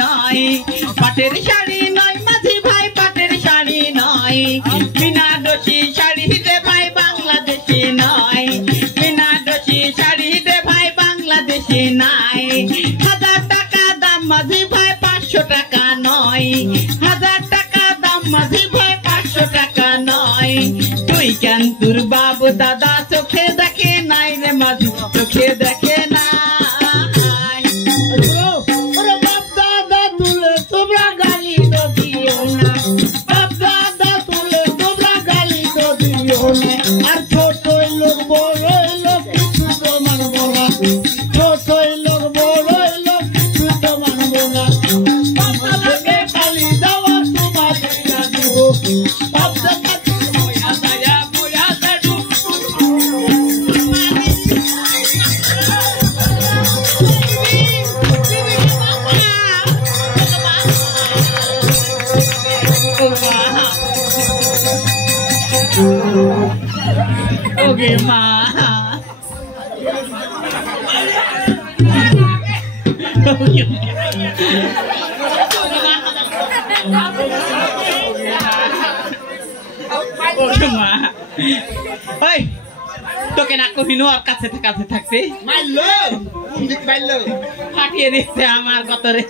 নয় পাটের শাড়ি নয় মাঝি ভাই পাটের শাড়ি নয় বিনারসি শাড়ি দে ভাই বাংলাদেশে নয় বিনারসি শাড়ি দে ভাই বাংলাদেশে নাই 1000 টাকা দাম মাঝি ভাই 500 টাকা নয় 1000 টাকা দাম মাঝি ভাই 500 টাকা নয় তুই কেন তোর বাবু দাদা চোখে দেখে নাই রে মাঝি চোখে দেখে না আর ছোট লোক বড় লোক কিছু তো মানবো না ছোট লোক বড় লোক কিছু তো মানবো না বাবাকে খালি দেওয়া তোমাকে দিব ওকে মা তোকে না কহিনু আর কাছে থাকতে ফাটিয়ে দিচ্ছে আমার কত রে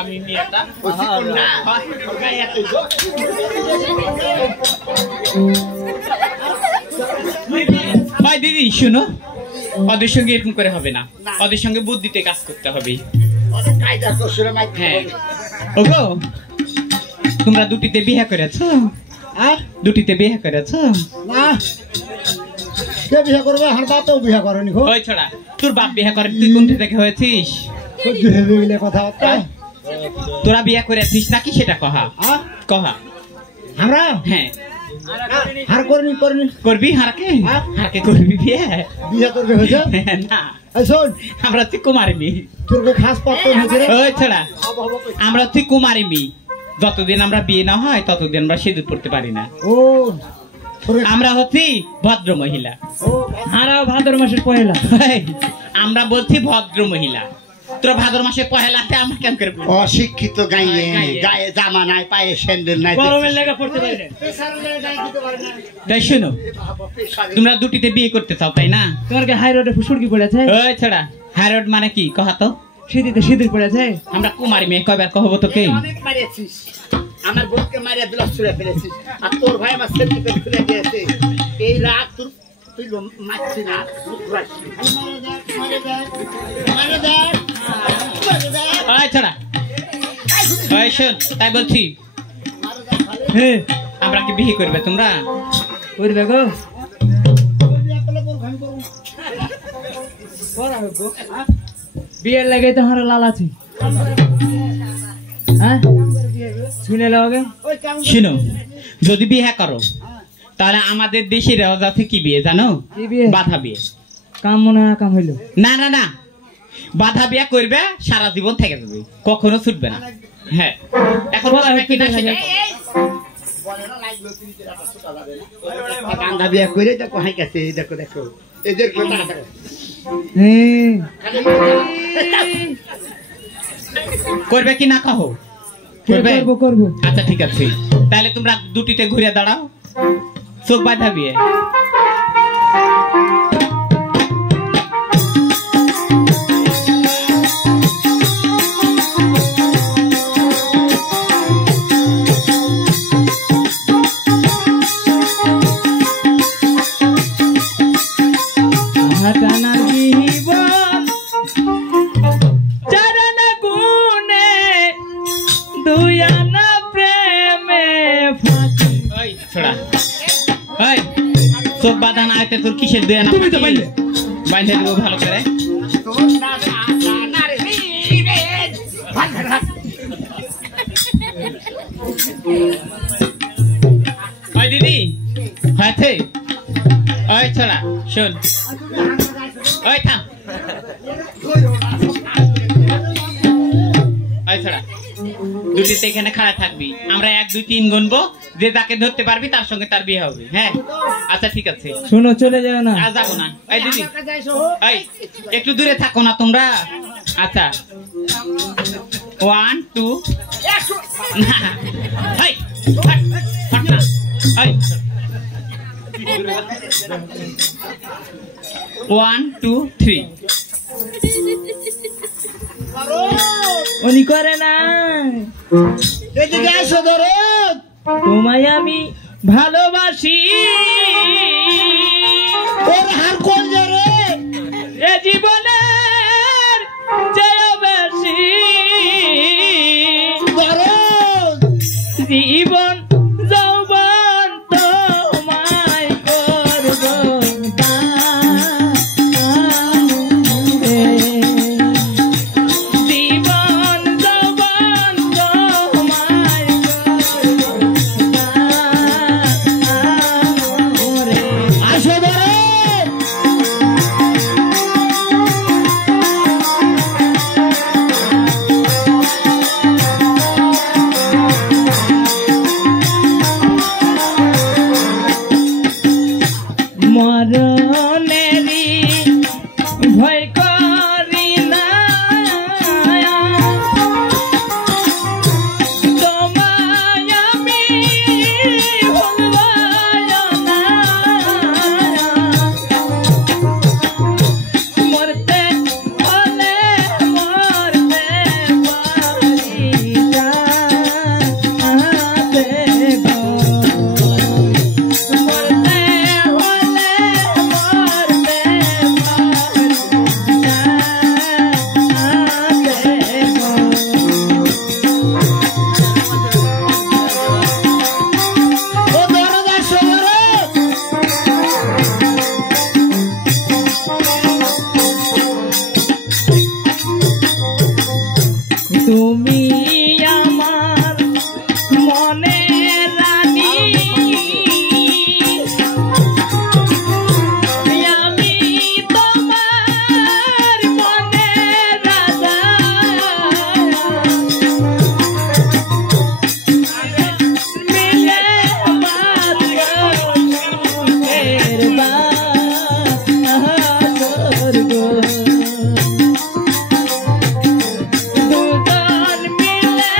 আমি ভাই দিদি শুনো ওদের সঙ্গে এরকম করে হবে না ওদের সঙ্গে বুদ্ধিতে কাজ করতে হবে হ্যাঁ ওগো তোমরা দুটিতে বিয়ে করেছো দুটিতে বিয়ে করেছো না কে বিয়ে করবে আমার বাপ তো বিয়ে করেনি গো ওই ছড়া তোর বাপ বিয়ে করে তুই কোন থেকে হয়েছিস কথা তোরা বিয়ে করেছিস নাকি সেটা কহা কহা আমরা হ্যাঁ হার করনি করবি হারকে হারকে করবি বিয়ে বিয়ে করবে হয়েছে না শোন আমরা তুই কুমারী মি তোর খাস পাত্র হয়েছে রে ওই ছড়া আমরা তুই কুমারী মি যতদিন আমরা বিয়ে না হয় ততদিন আমরা সিঁদুর পড়তে পারি না ও আমরা হচ্ছি ভদ্র মহিলা হারাও ভাদ্র মাসের পয়লা আমরা বলছি ভদ্র মহিলা তোর ভাদ্র মাসের পয়লাতে আমরা কেন করবো অশিক্ষিত গাইয়ে গায়ে জামা নাই পায়ে স্যান্ডেল নাই গরমের লেগে পড়তে পারি না তাই শোনো তোমরা দুটিতে বিয়ে করতে চাও তাই না তোমার কি হাই রোডে ফুসুড়কি পড়েছে ওই ছড়া হাই রোড মানে কি কহা তো শীতিতে শীতির পড়েছে আমরা কুমারী মেয়ে কয়বার কহবো তোকে অনেক মারিয়েছিস আমার বোনকে মারিয়া দিল ছুঁড়ে ফেলেছিস আর তোর ভাই আমার সেলফি করে খুলে দিয়েছে এই রাত তোর তুই মারছি না ওই ছড়া ওই শোন তাই বলছি আমরা কি বিয়ে করবে তোমরা করবে গো বিয়ের লাগে তো আমার লাল আছে হ্যাঁ শুনে লগে শুনো যদি বিয়ে করো তাহলে আমাদের দেশের রেওয়াজ আছে কি বিয়ে জানো বাধা বিয়ে কাম মনে হয় কাম হইলো না না না বাধা বিয়ে করবে সারা জীবন থেকে যাবে কখনো ছুটবে না হ্যাঁ এখন বান্ধা বিয়ে করে দেখো হাই কাছে দেখো দেখো এদের করবে কি না কহো করবে করবো আচ্ছা ঠিক আছে তাহলে তোমরা দুটিতে ঘুরে দাঁড়াও চোখ বাঁধা বিয়ে চোখ বাঁধা না হইতে তোর কিসের দেয় না তুমি তো বাইলে বাইন্ধে দেবো ভালো করে ওই দিদি হয়েছে ওই ছড়া শোন ওই থাম ওই ছড়া দুটিতে এখানে খাড়া থাকবি আমরা 1 2 3 গুনবো যে যাকে ধরতে পারবি তার সঙ্গে তার বিয়ে হবে হ্যাঁ আচ্ছা ঠিক আছে শোনো চলে যাও না আর যাবো না এই দিদি এই একটু দূরে থাকো না তোমরা আচ্ছা 1 2 একশো না এই হট হট না এই 1 2 3 উনি করে না এদিকে আসো দরদ তোমায় আমি ভালোবাসি ওর হার কোন রে এ জীবনের চেয়েও বেশি দরদ জীবন যৌবন তোমায় করব জীবন যৌবন তোমায় আসো দরদ মরণেরই ভয় করি না তোমায় আমি ভুলব না মরতে হলে মরতে পারি যাতে গো মরতে হলে মরতে ও দরদ আসো দরদ তুমি আমার মনে রানী আমি তোমার মনে রাজা মিলে আমার সুখের বাসর গো দুজন মিলে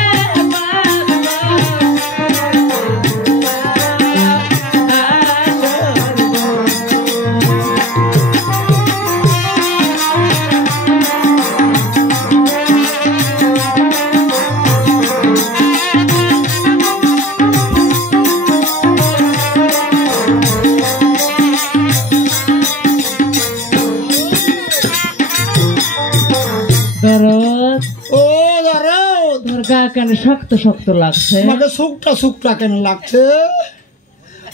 দরদ ও দরদ তোর গা কেন শক্ত শক্ত লাগছে আমাকে সুকটা সুকটা কেন লাগছে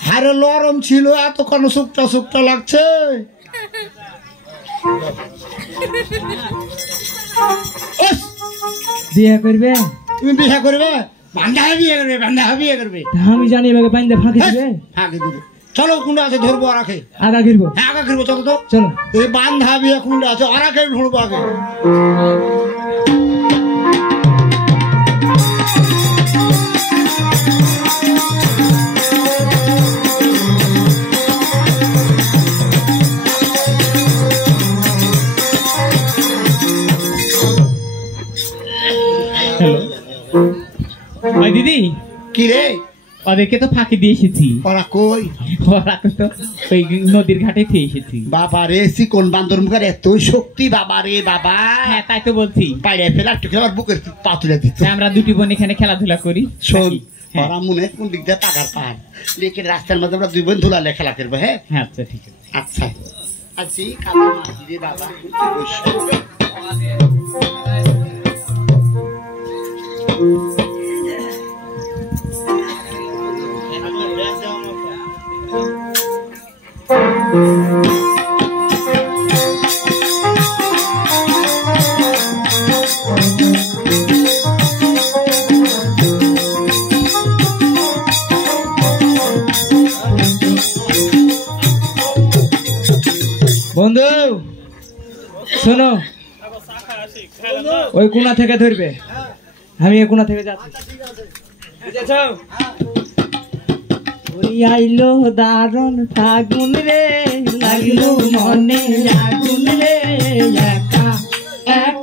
হারে লরম ছিল এতক্ষণ সুকটা সুকটা লাগছে ওস, বিয়ে করবে তুমি বিয়ে করবে বান্ধা বিয়ে করবে বান্ধা বিয়ে করবে তা আমি জানি এভাবে বাইন্দে ফাঁকি দিবে আগে দিবে চলো কোনটা আছে ধরবো আর আগে আগা ঘিরবো হ্যাঁ আগে করবো চলো তো চলো এই বান্ধা বিয়ে কোনটা আছে আর আগে ধরবো আগে হ্যালো ওই দিদি কি রে ওদেরকে তো ফাঁকি দিয়ে এসেছি ওরা কই ওরা তো ওই নদীর ঘাটে খেয়ে এসেছি বাবা রে চিকন বান্দর মুখের এতই শক্তি বাবা রে বাবা হ্যাঁ তাই তো বলছি পাইরে ফেলে একটু খেলে আমার বুকের পা তুলে দিত আমরা দুটি বোন এখানে খেলাধুলা করি শোন নাকি? হ্যাঁ। ওরা মনে হয় কোন দিক দিয়ে টাকার পান লেকিন রাস্তার মধ্যে আমরা দুই বোন ধুলালে খেলা করবো হ্যাঁ হ্যাঁ আচ্ছা ঠিক আছে আচ্ছা আছি কালো মাঝি রে বাবা বসে। বন্ধু শোনো ওই কোনা থেকে ধরবে আমি এই কোনা থেকে যাচ্ছি বুঝেছো ওই আইলো দারুণ ফাগুন রে লাগলো মনে আগুন রে একা একা